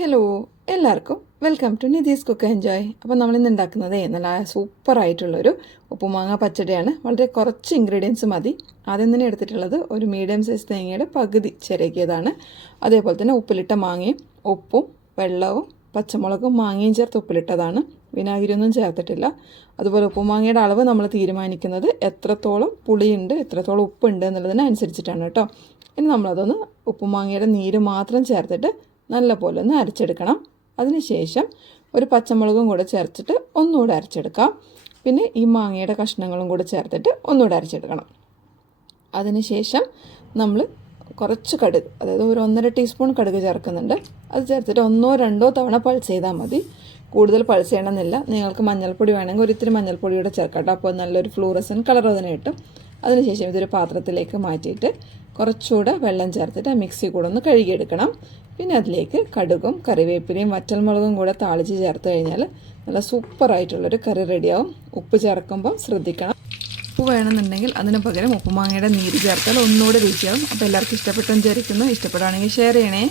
Hello എല്ലാവർക്കും welcome to നിതീസ് cook enjoy. അപ്പോൾ നമ്മളിന്ന് ഉണ്ടാക്കുന്നത് നല്ല സൂപ്പറായിട്ടുള്ളൊരു ഉപ്പുമാങ്ങ പച്ചടിയാണ്. വളരെ കുറച്ച് ഇൻഗ്രീഡിയൻസ് മതി. ആദ്യം തന്നെ എടുത്തിട്ടുള്ളത് ഒരു മീഡിയം സൈസ് തേങ്ങയുടെ പകുതി ചിരകിയതാണ്. അതേപോലെ തന്നെ ഉപ്പിലിട്ട മാങ്ങയും ഉപ്പും വെള്ളവും പച്ചമുളകും മാങ്ങയും ചേർത്ത് ഉപ്പിലിട്ടതാണ്. വിനാഗിരിയൊന്നും ചേർത്തിട്ടില്ല. അതുപോലെ ഉപ്പുമാങ്ങയുടെ അളവ് നമ്മൾ തീരുമാനിക്കുന്നത് എത്രത്തോളം പുളിയുണ്ട് എത്രത്തോളം ഉപ്പുണ്ട് എന്നുള്ളതിനനുസരിച്ചിട്ടാണ് കേട്ടോ. ഇനി നമ്മളതൊന്ന് ഉപ്പുമാങ്ങയുടെ നീര് മാത്രം ചേർത്തിട്ട് നല്ല പോലെ ഒന്ന് അരച്ചെടുക്കണം. അതിനുശേഷം ഒരു പച്ചമുളകും കൂടെ ചേർത്തിട്ട് ഒന്നുകൂടെ അരച്ചെടുക്കാം. പിന്നെ ഈ മാങ്ങയുടെ കഷ്ണങ്ങളും കൂടെ ചേർത്തിട്ട് ഒന്നുകൂടെ അരച്ചെടുക്കണം. അതിനുശേഷം നമ്മൾ കുറച്ച് കടുക്, അതായത് ഒരു 1.5 ടീസ്പൂൺ കടുക് ചേർക്കുന്നുണ്ട്. അത് ചേർത്തിട്ട് 1-2 തവണ പൾസ് ചെയ്താൽ മതി. കൂടുതൽ പൾസ് ചെയ്യണമെന്നില്ല. നിങ്ങൾക്ക് മഞ്ഞൾപ്പൊടി വേണമെങ്കിൽ ഒരിത്തിരി മഞ്ഞൾപ്പൊടിയോടെ ചേർക്കട്ടോ. അപ്പോൾ നല്ലൊരു ഫ്ലൂറസൻ കളർ അതിന് കിട്ടും. അതിനുശേഷം ഇതൊരു പാത്രത്തിലേക്ക് മാറ്റിയിട്ട് കുറച്ചുകൂടെ വെള്ളം ചേർത്തിട്ട് ആ മിക്സി കൂടെ ഒന്ന് കഴുകിയെടുക്കണം. പിന്നെ അതിലേക്ക് കടുകും കറിവേപ്പിലയും വറ്റൽമുളകും കൂടെ താളിച്ച് ചേർത്ത് കഴിഞ്ഞാൽ നല്ല സൂപ്പറായിട്ടുള്ളൊരു കറി റെഡിയാവും. ഉപ്പ് ചേർക്കുമ്പം ശ്രദ്ധിക്കണം. ഉപ്പ് വേണമെന്നുണ്ടെങ്കിൽ അതിന് പകരം ഉപ്പുമാങ്ങയുടെ നീര് ചേർത്താൽ ഒന്നുകൂടെ രുചിയാവും. അപ്പോൾ എല്ലാവർക്കും ഇഷ്ടപ്പെട്ടെന്ന് വിചാരിക്കുന്നു. ഇഷ്ടപ്പെടുകയാണെങ്കിൽ ഷെയർ ചെയ്യണേ.